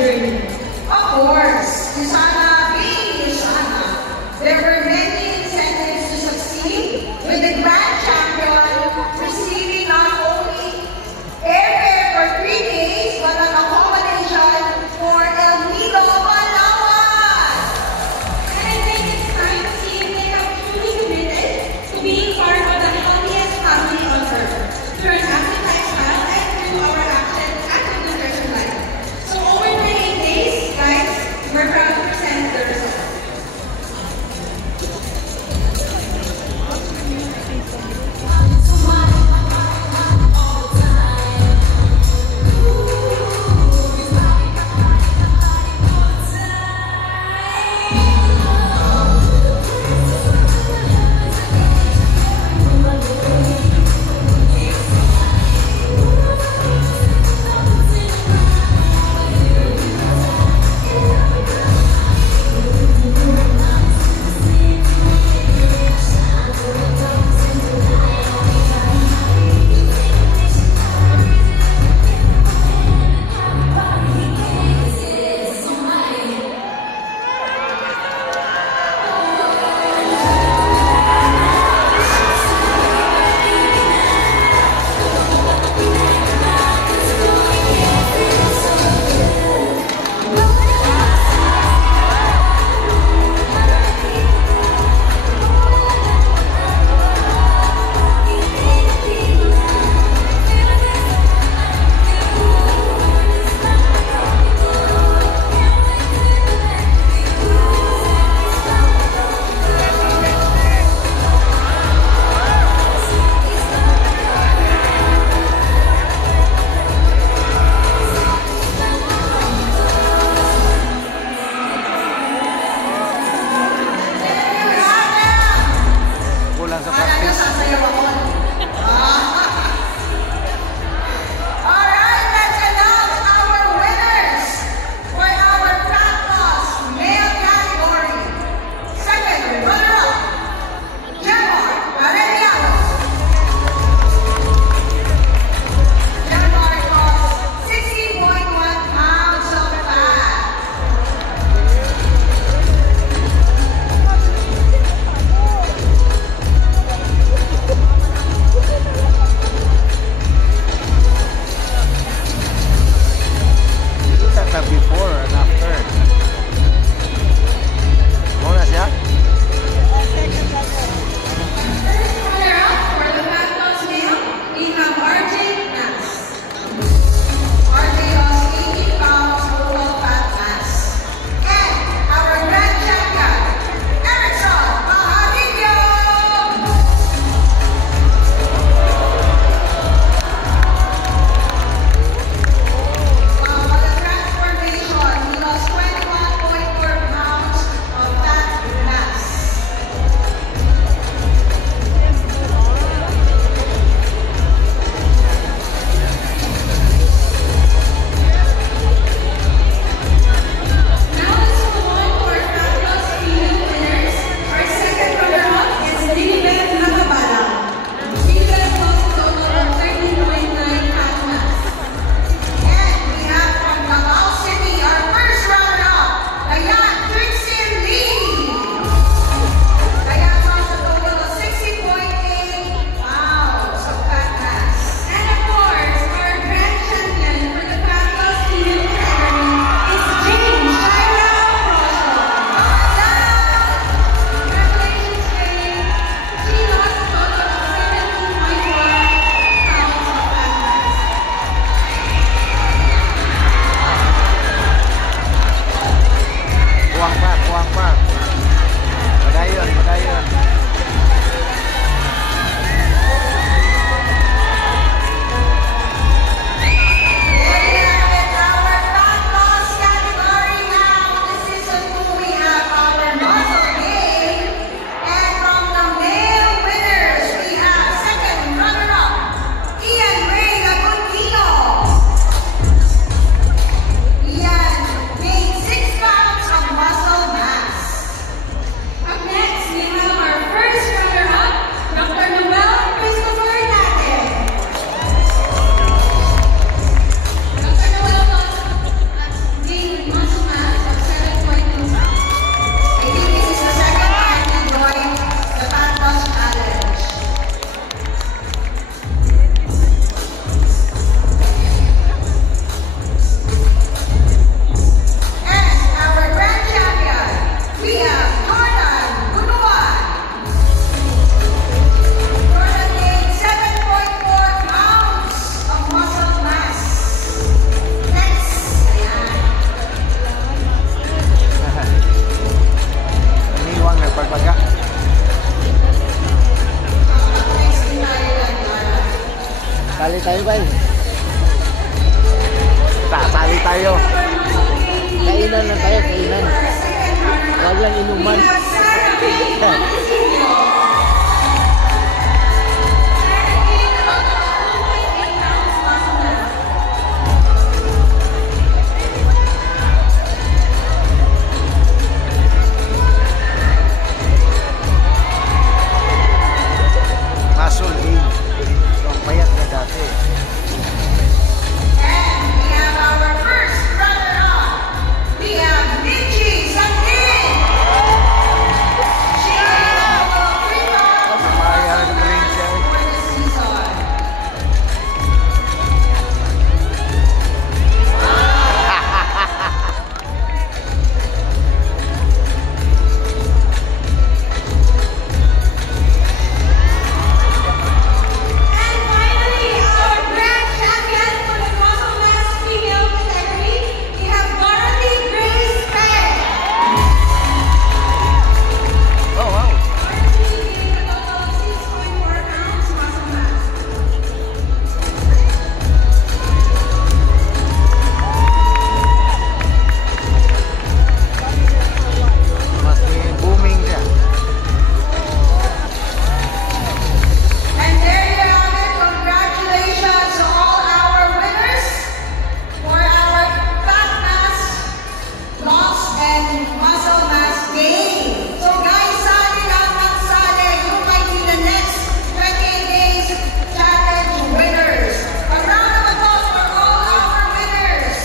journey. Of course, Yusana being Yusana, there were many incentives to succeed, with the grand champion receiving not only airfare for 3 days, but an accommodation for El Nido, Palawan. And I think it's time to see if they have truly committed to being part of the healthiest family on earth, through an active lifestyle and through our active nutrition life. So over 28 days, guys, we're proud to present Sali tayo. Kainan lang tayo, kainan. Huwag lang inuman. Muscle gain. Ang payat na dati. And we have our first runner-up. We have Minji Sangin. She will bring on the Bayan rin siya. for the season. And finally, our grand champion for the Muscle Mass female category, we have Dorothy Grace Penn. Oh, wow. Dorothy gained a total of 6.4 pounds muscle mass. Mas booming siya. And there you have it. Congratulations to all our winners for our fat mass loss and muscle mass gain. So guys, sali lang ng sali. You might be the next 28 days challenge winners. A round of applause for all our winners.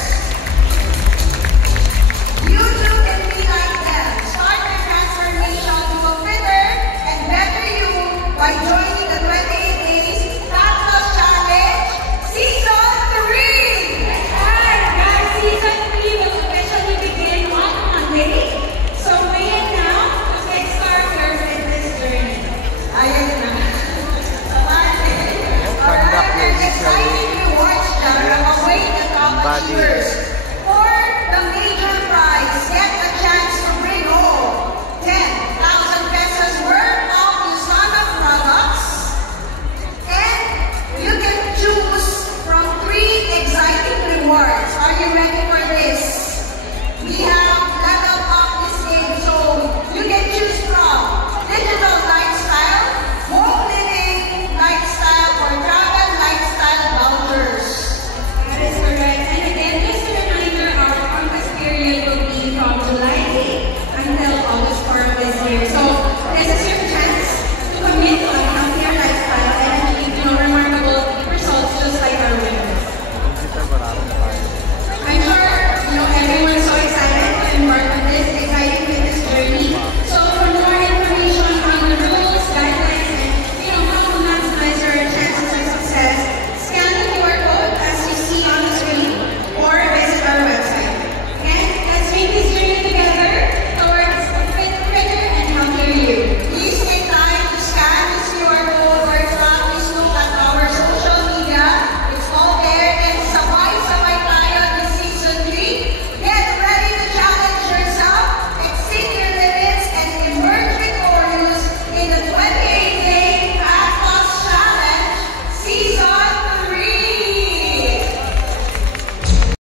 You too can be like them. Start your transformation to a fitter and better you by joining the 28 days Fat Loss Challenge Season 3. Alright, guys, season 3 will officially begin on Monday. So weigh in now to kickstart your fitness journey. Ayun na. Alright, Conduct your let's initial exciting rewards dyan. Await the top body. achievers.